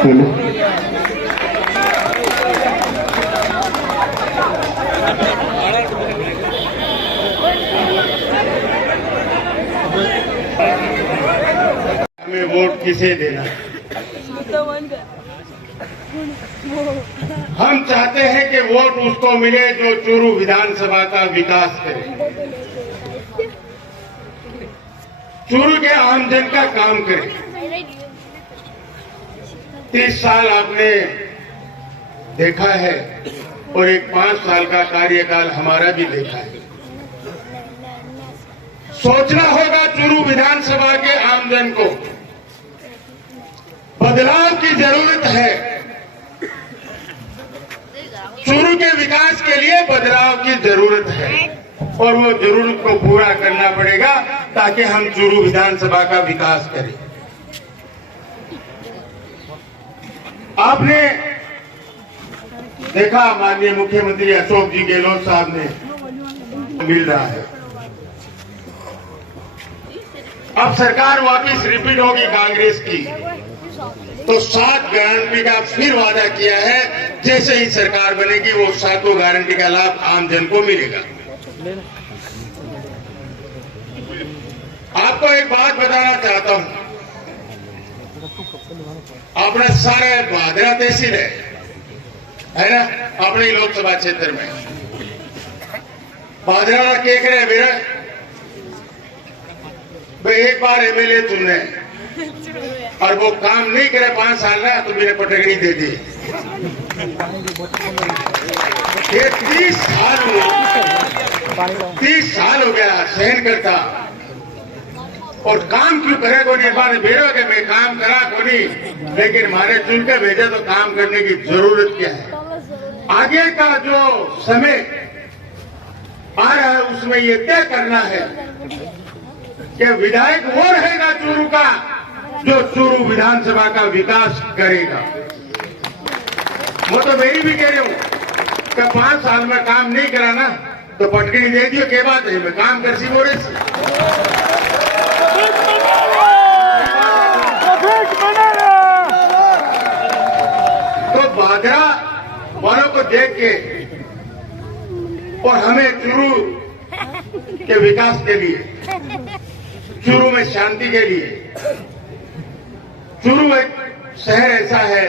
हमें वोट किसे देना? हम चाहते हैं कि वोट उसको मिले जो चूरू विधानसभा का विकास करे, चूरू के आमजन का काम करे। 30 साल आपने देखा है और एक 5 साल का कार्यकाल हमारा भी देखा है। सोचना होगा चूरू विधानसभा के आमजन को, बदलाव की जरूरत है। चूरू के विकास के लिए बदलाव की जरूरत है और वो जरूरत को पूरा करना पड़ेगा ताकि हम चूरू विधानसभा का विकास करें। आपने देखा माननीय मुख्यमंत्री अशोक जी गहलोत साहब ने मिल रहा है। अब सरकार वापिस रिपीट होगी कांग्रेस की, तो 7 गारंटी का फिर वादा किया है। जैसे ही सरकार बनेगी वो 7 गारंटी का लाभ आमजन को मिलेगा। आपको एक बात बताना चाहता हूं, अपना सारे भादरा तहसील है ना, अपने लोकसभा क्षेत्र में भादरा के करे मेरा भाई एक बार एमएलए चुने और वो काम नहीं करे 5 साल ना तो मेरे पटकड़ी दे दी। ये 30 साल हो गया सहन करता और काम क्यों करे को नहीं? बार बेरो के मैं काम करा को नहीं, लेकिन मारे चुन के भेजा तो काम करने की जरूरत क्या है? आगे का जो समय आ रहा है उसमें ये तय करना है कि विधायक वो रहेगा चूरू का जो चूरू विधानसभा का विकास करेगा। वो तो मेरी भी कह रही हूं कि 5 साल में काम नहीं करा ना तो पटकनी दे दियो के बात है, मैं काम कर सी बोरे से। तो भादरा वालों को देख के और हमें चूरू के विकास के लिए, चूरू में शांति के लिए, चूरू एक शहर ऐसा है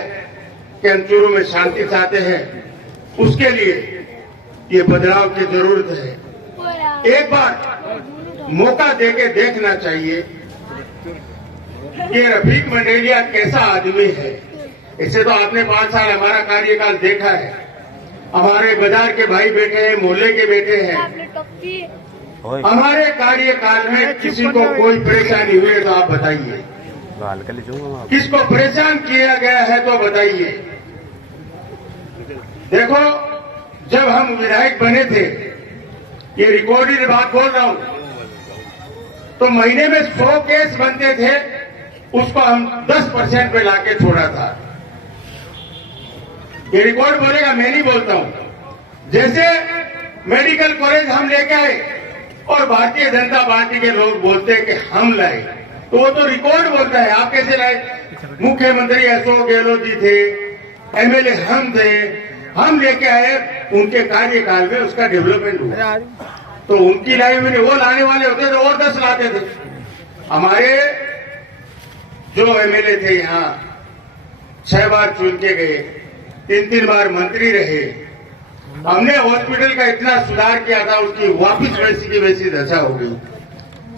कि हम चूरू में शांति चाहते हैं, उसके लिए ये बदलाव की जरूरत है। एक बार मौका देके देखना चाहिए कि रफीक मंडेलिया कैसा आदमी है। इससे तो आपने 5 साल हमारा कार्यकाल देखा है, हमारे बाजार के भाई बैठे हैं, मोहल्ले के बैठे हैं। हमारे कार्यकाल में किसी को कोई परेशानी हुई है तो आप बताइए, किसको परेशान किया गया है तो बताइए। देखो जब हम विधायक बने थे, ये रिकॉर्डेड बात बोल रहा हूं, तो महीने में 100 केस बनते थे, उसको हम 10% पे लाके छोड़ा था। ये रिकॉर्ड बोलेगा, मैं नहीं बोलता हूं। जैसे मेडिकल कॉलेज हम लेके आए और भारतीय जनता पार्टी के लोग बोलते हैं कि हम लाए, तो वो तो रिकॉर्ड बोलता है। आप कैसे लाए? मुख्यमंत्री अशोक गहलोत जी थे, एमएलए हम थे, हम लेके आए, उनके कार्यकाल में उसका डेवलपमेंट हुआ। तो उनकी लाइन में वो लाने वाले होते तो और 10 लाते थे। हमारे जो एमएलए थे यहाँ 6 बार चुन के गए, 3 बार मंत्री रहे। हमने हॉस्पिटल का इतना सुधार किया था, उसकी वापिस वैसी की वैसी दशा हो गई।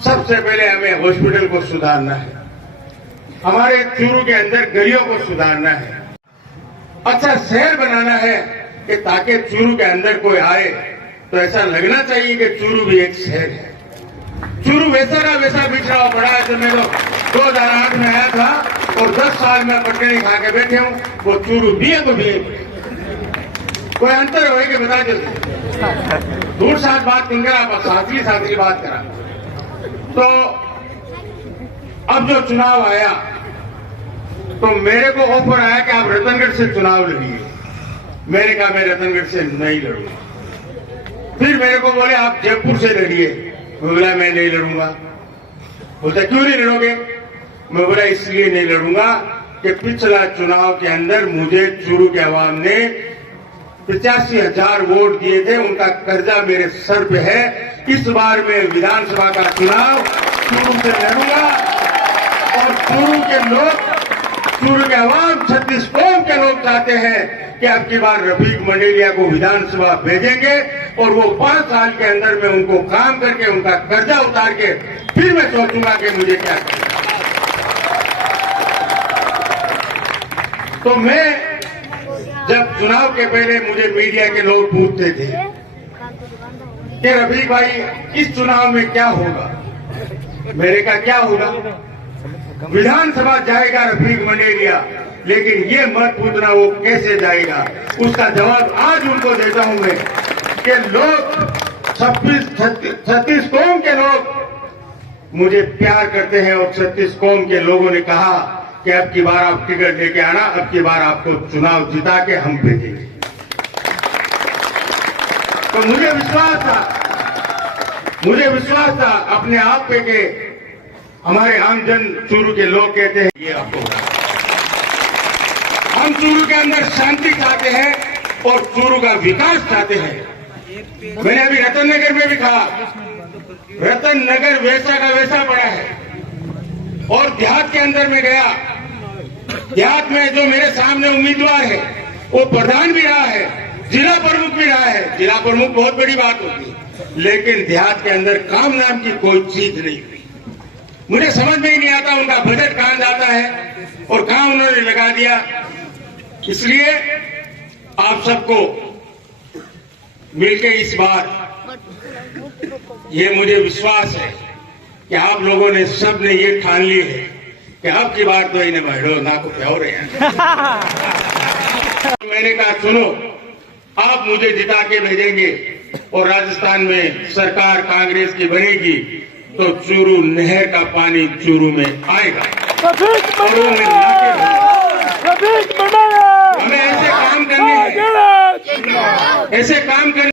सबसे पहले हमें हॉस्पिटल को सुधारना है, हमारे चूरू के अंदर गलियों को सुधारना है, अच्छा शहर बनाना है कि ताकि चूरू के अंदर कोई आए तो ऐसा लगना चाहिए कि चूरू भी एक शहर है। चूरू वैसा का वैसा बिछड़ा हुआ पड़ा है। तो मैं तो 2008 में आया था और 10 साल में पटकनी खा के बैठे हूं, वो चूरू भी है तो भी कोई अंतर हो कि बता दो। दूर साथ बात सुनकर आप साथी बात करा। तो अब जो चुनाव आया तो मेरे को ऑफर आया कि आप रतनगढ़ से चुनाव लड़िए। मैंने कहा मैं रतनगढ़ से नहीं लड़ूंगा। फिर मेरे को बोले आप जयपुर से लड़िए। मैं बोला मैं नहीं लड़ूंगा। बोलता क्यों नहीं लड़ोगे? मैं बोला इसलिए नहीं लड़ूंगा कि पिछला चुनाव के अंदर मुझे चूरू के अवाम ने 85,000 वोट दिए थे, उनका कर्जा मेरे सर पे है। इस बार मैं विधानसभा का चुनाव चूरू से लड़ूंगा और चूरू के लोग, चूरू के अवाम, 36 कौम के लोग चाहते हैं कि अब की बार रफीक मंडेलिया को विधानसभा भेजेंगे और वो 5 साल के अंदर में उनको काम करके उनका कर्जा उतार के फिर मैं सोचूंगा कि मुझे क्या करना। तो मैं जब चुनाव के पहले मुझे मीडिया के लोग पूछते थे कि रफीक भाई इस चुनाव में क्या होगा, मेरे का क्या होगा, विधानसभा जाएगा रफीक मंडेलिया, लेकिन ये मत पूछना वो कैसे जाएगा। उसका जवाब आज उनको देता हूं मैं कि लोग 36 कौम के लोग मुझे प्यार करते हैं और 36 कौम के लोगों ने कहा कि अब की बार आप टिकट लेके आना, अब की बार आपको चुनाव जिता के हम भेजेंगे। तो मुझे विश्वास था अपने आप पे कि हमारे आमजन चूरू के लोग कहते हैं ये आपको, हम चूरू के अंदर शांति चाहते हैं और चूरू का विकास चाहते हैं। मैंने अभी रतन नगर में भी कहा, रतन नगर वैसा का वैसा पड़ा है और देहात के अंदर में गया, देहात में जो मेरे सामने उम्मीदवार है वो प्रधान भी रहा है, जिला प्रमुख भी रहा है। जिला प्रमुख बहुत बड़ी बात होती है, लेकिन देहात के अंदर काम नाम की कोई चीज नहीं हुई। मुझे समझ में ही नहीं आता उनका बजट कहां जाता है और कहां उन्होंने लगा दिया। इसलिए आप सबको मिलकर इस बार ये मुझे विश्वास है कि आप लोगों ने सबने ये ठान ली है कि अब की बार तो इन्हें बढ़ो ना को प्यार रहे हैं। मैंने कहा सुनो, आप मुझे जिता के भेजेंगे और राजस्थान में सरकार कांग्रेस की बनेगी तो चूरू नहर का पानी चूरू में आएगा और वो हमें ऐसे काम करने